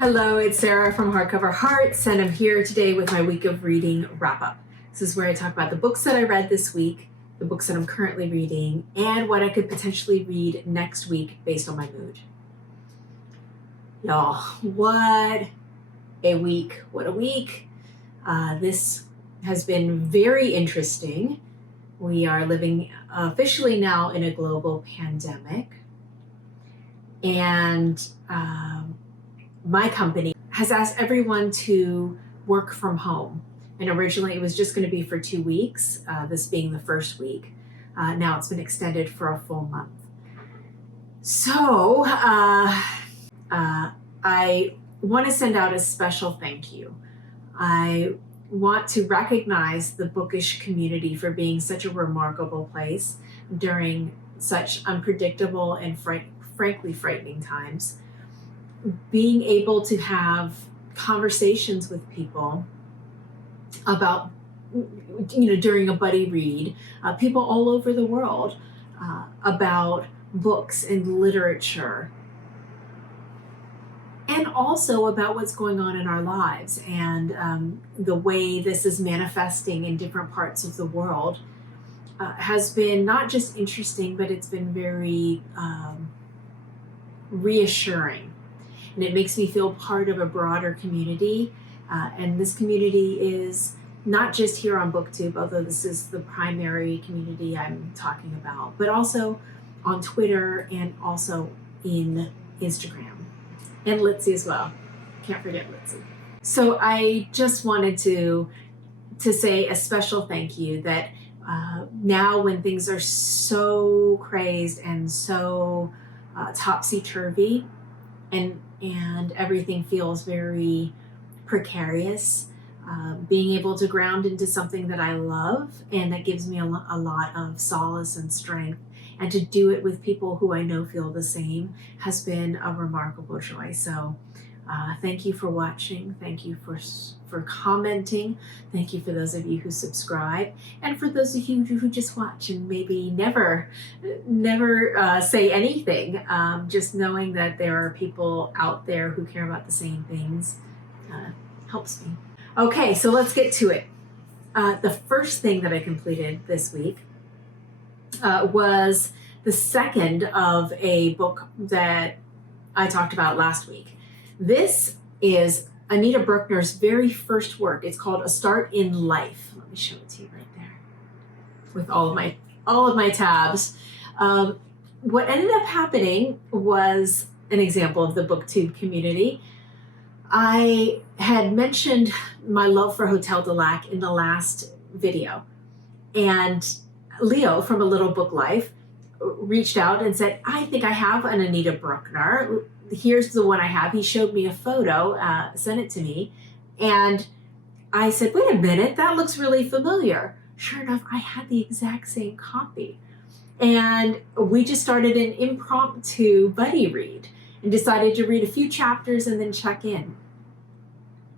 Hello, it's Sarah from Hardcover Hearts, and I'm here today with my week of reading wrap-up. This is where I talk about the books that I read this week, the books that I'm currently reading, and what I could potentially read next week based on my mood. Y'all, what a week. What a week. This has been very interesting. We are living officially now in a global pandemic, and my company has asked everyone to work from home. And originally it was just going to be for 2 weeks, this being the first week. Now it's been extended for a full month. So I want to send out a special thank you. I want to recognize the bookish community for being such a remarkable place during such unpredictable and frankly frightening times. Being able to have conversations with people about, during a buddy read, people all over the world, about books and literature, and also about what's going on in our lives and the way this is manifesting in different parts of the world has been not just interesting, but it's been very reassuring. And it makes me feel part of a broader community. And this community is not just here on BookTube, although this is the primary community I'm talking about, but also on Twitter and also in Instagram. And Litzy as well. Can't forget Litzy. So I just wanted to say a special thank you that now when things are so crazed and so topsy-turvy, and everything feels very precarious, being able to ground into something that I love and that gives me a lot of solace and strength, and to do it with people who I know feel the same has been a remarkable joy. So thank you for watching. Thank you for commenting. Thank you for those of you who subscribe, and for those of you who just watch and maybe never say anything. Just knowing that there are people out there who care about the same things helps me. Okay, so let's get to it. The first thing that I completed this week was the second of a book that I talked about last week. This is Anita Brookner's very first work. It's called A Start in Life. Let me show it to you right there with all of my tabs. What ended up happening was an example of the BookTube community. I had mentioned my love for Hotel de Lac in the last video, and Leo from A Little Book Life reached out and said, I think I have an Anita Brookner. Here's the one I have. He showed me a photo, sent it to me, and I said, wait a minute, that looks really familiar. Sure enough, I had the exact same copy. And we just started an impromptu buddy read and decided to read a few chapters and then check in.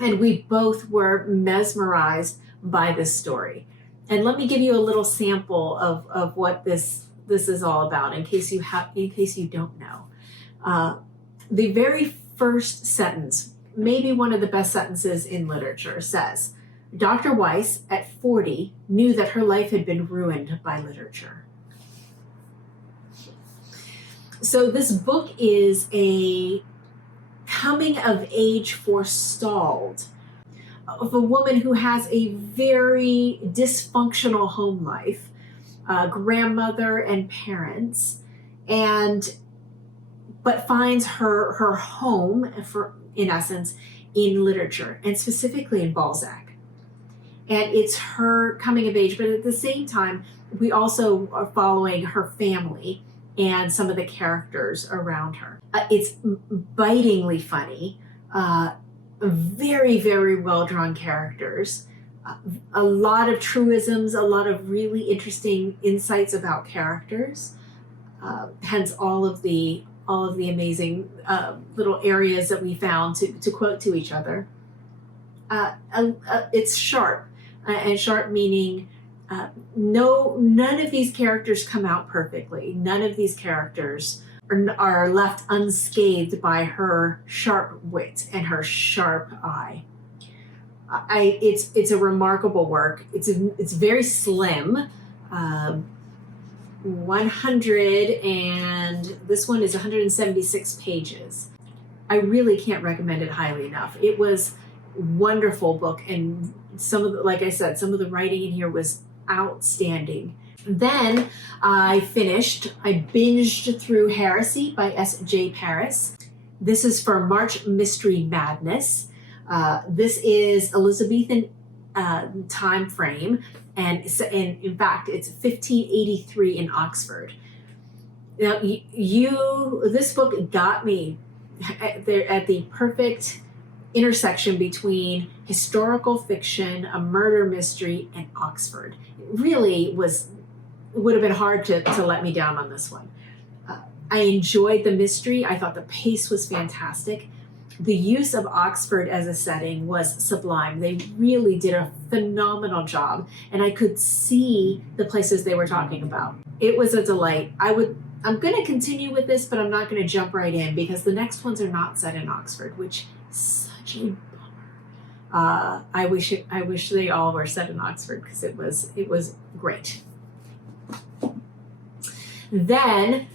And we both were mesmerized by this story. And let me give you a little sample of what this is all about in case you don't know. The very first sentence, maybe one of the best sentences in literature, says, Dr. Weiss, at 40, knew that her life had been ruined by literature. So this book is a coming of age forestalled of a woman who has a very dysfunctional home life, grandmother and parents, but finds her home, in essence, in literature, and specifically in Balzac. And it's her coming of age, but at the same time, we also are following her family and some of the characters around her. It's bitingly funny, very, very well-drawn characters, a lot of truisms, a lot of really interesting insights about characters, hence all of the amazing little areas that we found to quote to each other. It's sharp, and sharp meaning none of these characters come out perfectly. None of these characters are left unscathed by her sharp wit and her sharp eye. It's a remarkable work. It's very slim. 100 and this one is 176 pages. I really can't recommend it highly enough. It was a wonderful book, and like I said, some of the writing in here was outstanding. Then I binged through Heresy by SJ Parris. This is for March Mystery Madness. This is Elizabethan time frame, and in fact, it's 1583 in Oxford. Now, this book got me at the perfect intersection between historical fiction, a murder mystery, and Oxford. It really would have been hard to let me down on this one. I enjoyed the mystery. I thought the pace was fantastic. The use of Oxford as a setting was sublime. They really did a phenomenal job, and I could see the places they were talking about. It was a delight. I'm going to continue with this, but I'm not going to jump right in because the next ones are not set in Oxford, which is such a bummer. I wish they all were set in Oxford because it was great. Then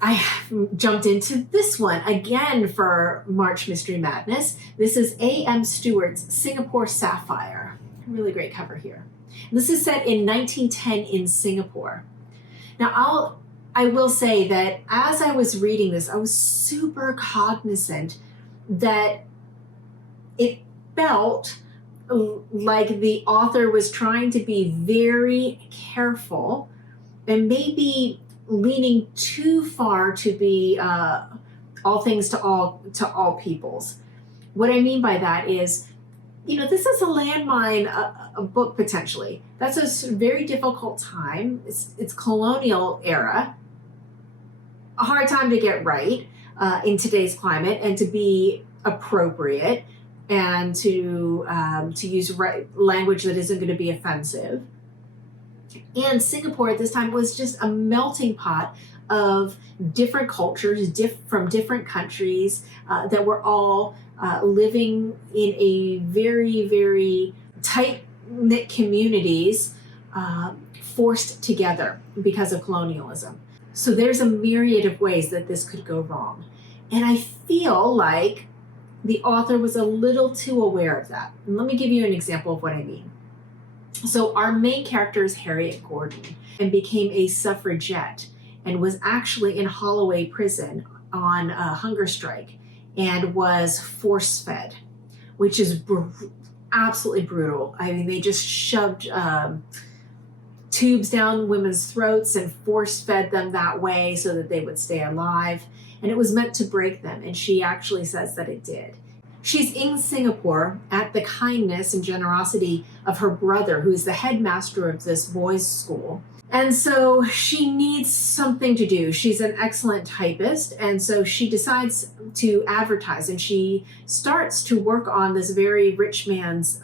I jumped into this one again for March Mystery Madness. This is A.M. Stewart's Singapore Sapphire. Really great cover here. This is set in 1910 in Singapore. Now, I will say that as I was reading this, I was super cognizant that it felt like the author was trying to be very careful and maybe leaning too far to be all things to all peoples. What I mean by that is, this is a landmine, a book potentially. That's a very difficult time. It's colonial era, a hard time to get right in today's climate, and to be appropriate and to use language that isn't going to be offensive. And Singapore at this time was just a melting pot of different cultures, from different countries that were all living in a very, very tight-knit communities forced together because of colonialism. So there's a myriad of ways that this could go wrong. And I feel like the author was a little too aware of that. And let me give you an example of what I mean. So our main character is Harriet Gordon, and became a suffragette and was actually in Holloway prison on a hunger strike and was force-fed, which is absolutely brutal. I mean, they just shoved tubes down women's throats and force-fed them that way so that they would stay alive. And it was meant to break them, and she actually says that it did. She's in Singapore at the kindness and generosity of her brother, who is the headmaster of this boys' school. And so she needs something to do. She's an excellent typist, and so she decides to advertise, and she starts to work on this very rich man's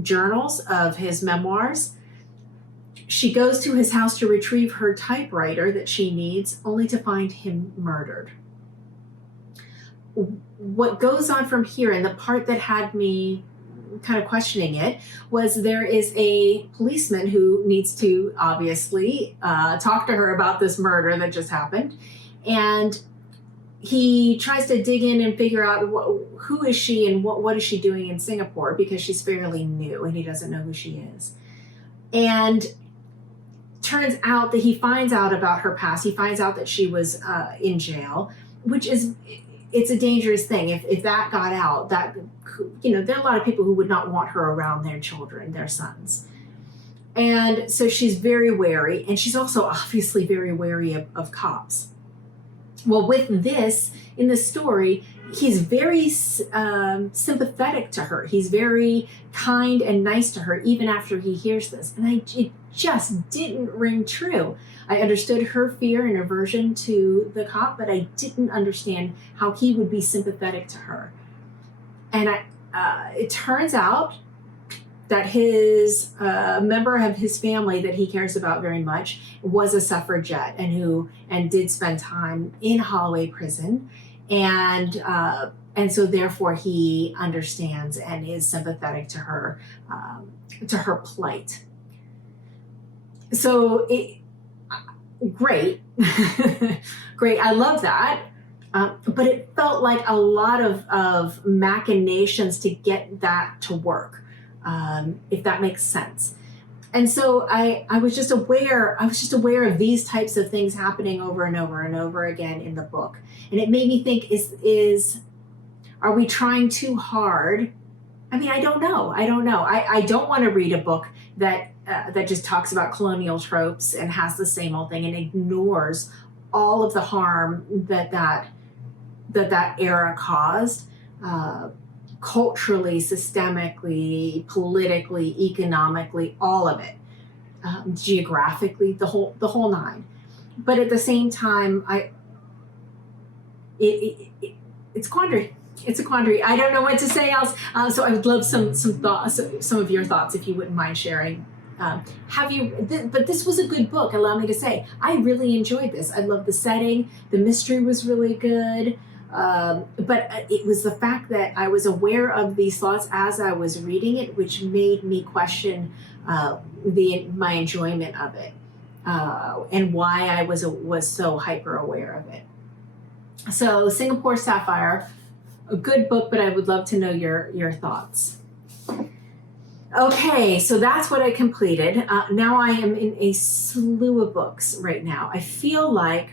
journals of his memoirs. She goes to his house to retrieve her typewriter that she needs, only to find him murdered. What goes on from here, and the part that had me kind of questioning it, was there is a policeman who needs to obviously talk to her about this murder that just happened. And he tries to dig in and figure out who is she and what is she doing in Singapore, because she's fairly new and he doesn't know who she is. And turns out that he finds out about her past. He finds out that she was in jail, which is... it's a dangerous thing. If that got out, that, there are a lot of people who would not want her around their children, their sons. And so she's very wary, and she's also obviously very wary of cops. Well, with this, in the story, he's very sympathetic to her. He's very kind and nice to her, even after he hears this. And it just didn't ring true. I understood her fear and aversion to the cop, but I didn't understand how he would be sympathetic to her. And it turns out his member of his family that he cares about very much was a suffragette and did spend time in Holloway Prison, and so therefore he understands and is sympathetic to her plight. So great, great. I love that. But it felt like a lot of machinations to get that to work, if that makes sense. And so I was just aware of these types of things happening over and over and over again in the book. And it made me think, are we trying too hard? I mean, I don't know. I don't want to read a book that just talks about colonial tropes and has the same old thing and ignores all of the harm that era caused, culturally, systemically, politically, economically, all of it, geographically, the whole nine. But at the same time, it's a quandary. It's a quandary. I don't know what to say else. So I would love some thoughts, some of your thoughts, if you wouldn't mind sharing. But this was a good book, allow me to say. I really enjoyed this. I loved the setting. The mystery was really good. But it was the fact that I was aware of these thoughts as I was reading it, which made me question my enjoyment of it, and why I was so hyper aware of it. So Singapore Sapphire, a good book, but I would love to know your thoughts. Okay, so that's what I completed. Now I am in a slew of books right now. I feel like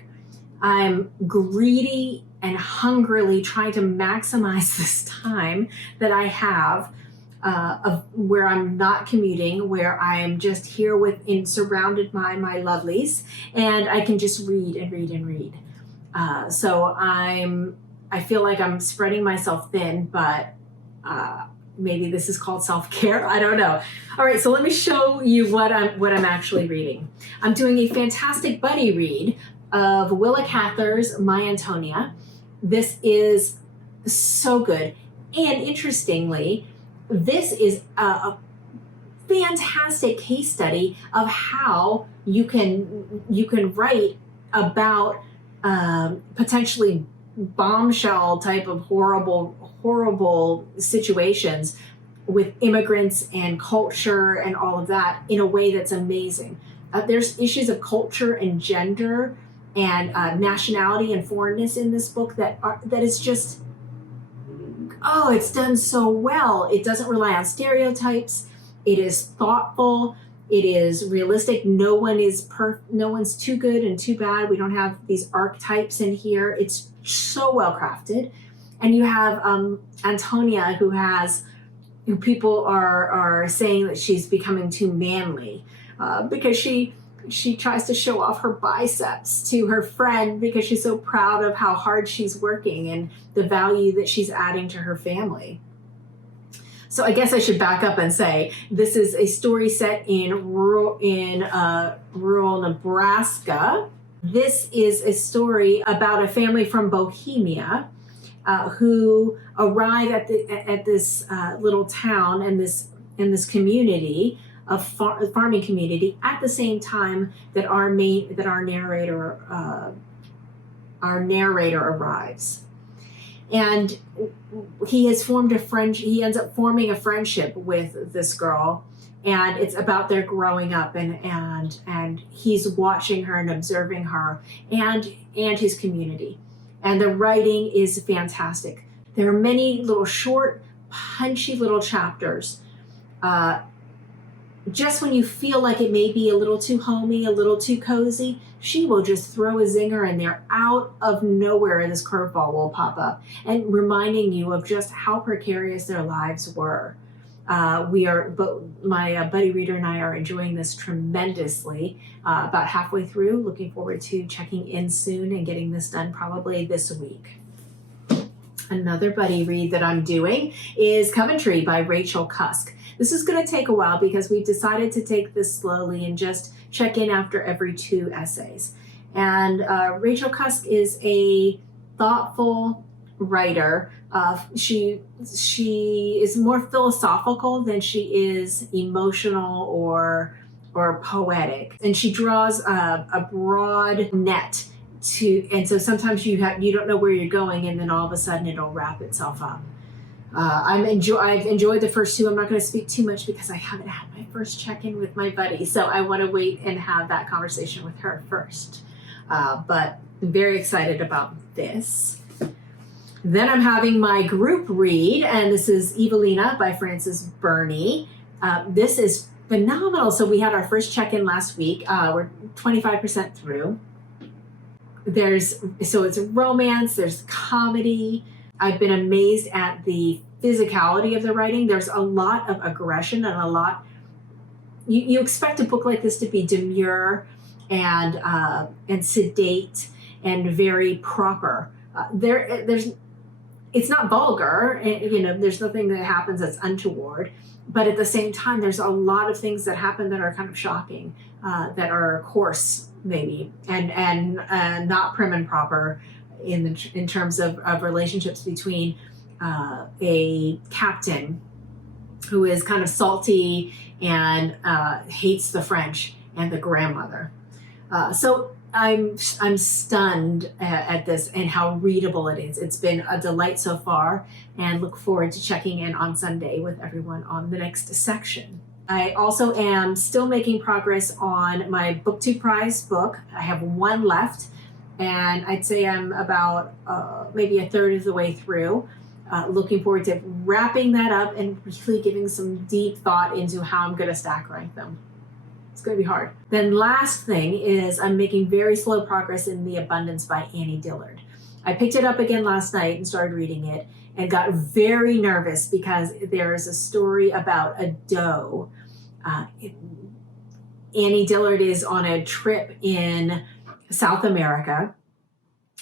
I'm greedy and hungrily trying to maximize this time that I have, where I'm not commuting, where I'm just here surrounded by my lovelies, and I can just read and read and read. So I feel like I'm spreading myself thin, but maybe this is called self-care. I don't know. All right, so let me show you what I'm actually reading. I'm doing a fantastic buddy read of Willa Cather's My Antonia. This is so good. And interestingly, this is a fantastic case study of how you can write about potentially bombshell type of horrible situations with immigrants and culture and all of that in a way that's amazing. There's issues of culture and gender and nationality and foreignness in this book that is just, it's done so well. It doesn't rely on stereotypes. It is thoughtful. It is realistic. No one's too good and too bad. We don't have these archetypes in here. It's so well crafted. And you have Antonia, who people are saying that she's becoming too manly, because she tries to show off her biceps to her friend because she's so proud of how hard she's working and the value that she's adding to her family. So I guess I should back up and say this is a story set in rural Nebraska. This is a story about a family from Bohemia who arrive at this little town and this community, a farming community, at the same time that our narrator arrives. And he has formed he ends up forming a friendship with this girl, and it's about their growing up, and he's watching her and observing her and his community. And the writing is fantastic. There are many little short, punchy little chapters. Just when you feel like it may be a little too homey, a little too cozy, she will just throw a zinger in there. Out of nowhere, this curveball will pop up, and reminding you of just how precarious their lives were. My buddy reader and I are enjoying this tremendously. About halfway through, looking forward to checking in soon and getting this done probably this week. Another buddy read that I'm doing is Coventry by Rachel Cusk. This is going to take a while because we've decided to take this slowly and just check in after every 2 essays. And Rachel Cusk is a thoughtful, writer. She is more philosophical than she is emotional or poetic, and she draws a broad net and so sometimes you don't know where you're going, and then all of a sudden it'll wrap itself up. I've enjoyed the first two. I'm not going to speak too much because I haven't had my first check-in with my buddy, so I want to wait and have that conversation with her first. But I'm very excited about this. Then I'm having my group read, and this is Evelina by Frances Burney. This is phenomenal. So we had our first check-in last week. We're 25% through. So it's a romance, there's comedy. I've been amazed at the physicality of the writing. There's a lot of aggression and a lot, you expect a book like this to be demure and sedate and very proper. It's not vulgar, there's nothing that happens that's untoward, but at the same time, there's a lot of things that happen that are kind of shocking, that are coarse maybe, and not prim and proper in terms of relationships between a captain who is kind of salty and hates the French, and the grandmother. So I'm stunned at this and how readable it is. It's been a delight so far, and look forward to checking in on Sunday with everyone on the next section. I also am still making progress on my BookTube Prize book. I have one left, and I'd say I'm about maybe a third of the way through. Looking forward to wrapping that up and really giving some deep thought into how I'm going to stack rank them. It's going to be hard. Then last thing is I'm making very slow progress in The Abundance by Annie Dillard. I picked it up again last night and started reading it and got very nervous because there's a story about a doe. Annie Dillard is on a trip in South America,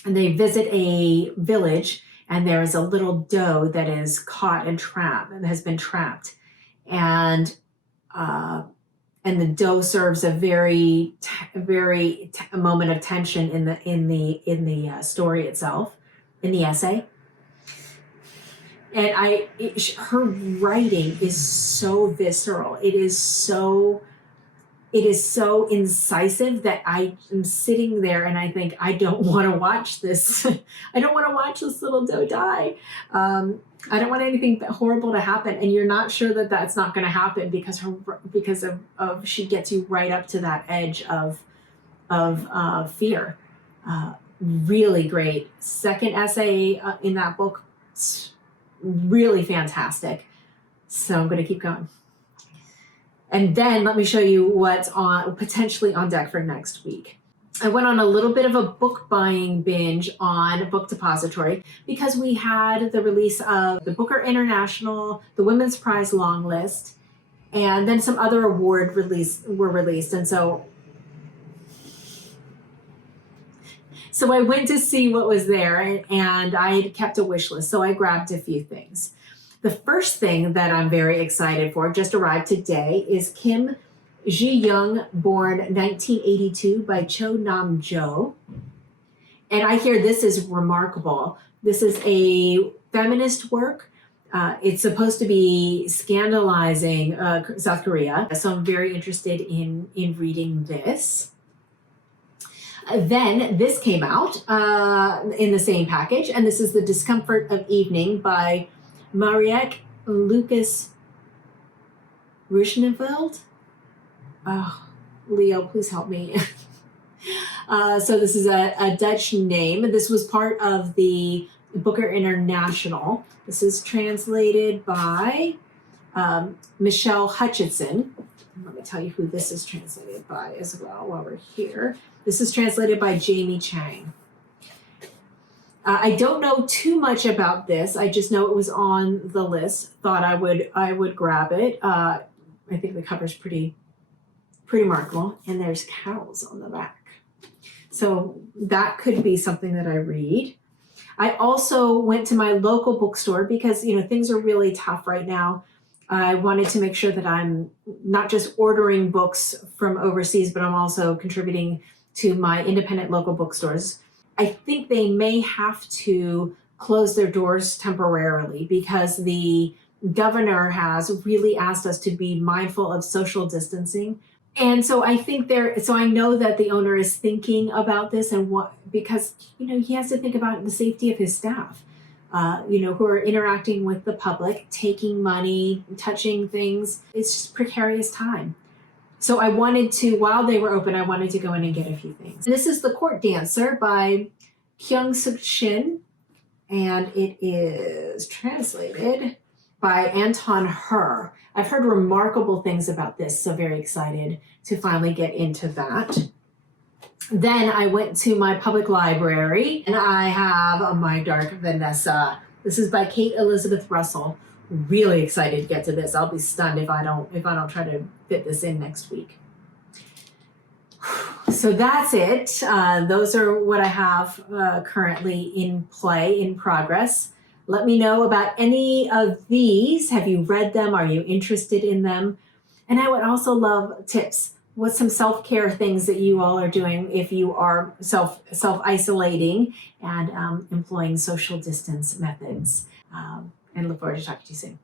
and they visit a village, and there is a little doe that is caught and trapped and has been trapped, and the doe serves a very moment of tension in the story itself, in the essay. And her writing is so visceral. It is so incisive that I am sitting there and I think, I don't want to watch this. I don't want to watch this little doe die. I don't want anything horrible to happen. And you're not sure that that's not going to happen because of she gets you right up to that edge of fear. Really great. Second essay in that book, really fantastic. So I'm going to keep going. And then let me show you what's potentially on deck for next week. I went on a little bit of a book buying binge on Book Depository because we had the release of the Booker International, the Women's Prize long list, and then some other award were released. And so I went to see what was there, and I had kept a wish list, so I grabbed a few things. The first thing that I'm very excited for, just arrived today, is Kim Jiyoung Born 1982 by Nam-Joo. And I hear this is remarkable. This is a feminist work. It's supposed to be scandalizing South Korea. So I'm very interested in reading this. Then this came out in the same package, and this is The Discomfort of Evening by Marieke Lucas Rijneveld. Oh, Leo, please help me. So this is a Dutch name. This was part of the Booker International. This is translated by Michele Hutchinson. Let me tell you who this is translated by as well while we're here. This is translated by Jamie Chang. I don't know too much about this. I just know it was on the list. Thought I would grab it. I think the cover's pretty remarkable, and there's cows on the back. So that could be something that I read. I also went to my local bookstore because things are really tough right now. I wanted to make sure that I'm not just ordering books from overseas, but I'm also contributing to my independent local bookstores. I think they may have to close their doors temporarily because the governor has really asked us to be mindful of social distancing. And so I think so I know that the owner is thinking about this because, he has to think about the safety of his staff, who are interacting with the public, taking money, touching things. It's just precarious time. So I wanted to, while they were open, I wanted to go in and get a few things. This is The Court Dancer by Kyung-Sook Shin, and it is translated by Anton. I've heard remarkable things about this, so very excited to finally get into that. Then I went to my public library, and I have My Dark Vanessa. This is by Kate Elizabeth Russell. Really excited to get to this. I'll be stunned if I don't try to fit this in next week. So that's it. Those are what I have currently in progress. Let me know about any of these. Have you read them? Are you interested in them? And I would also love tips. What's some self-care things that you all are doing if you are self-isolating and employing social distance methods? And look forward to talking to you soon.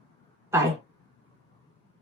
Bye.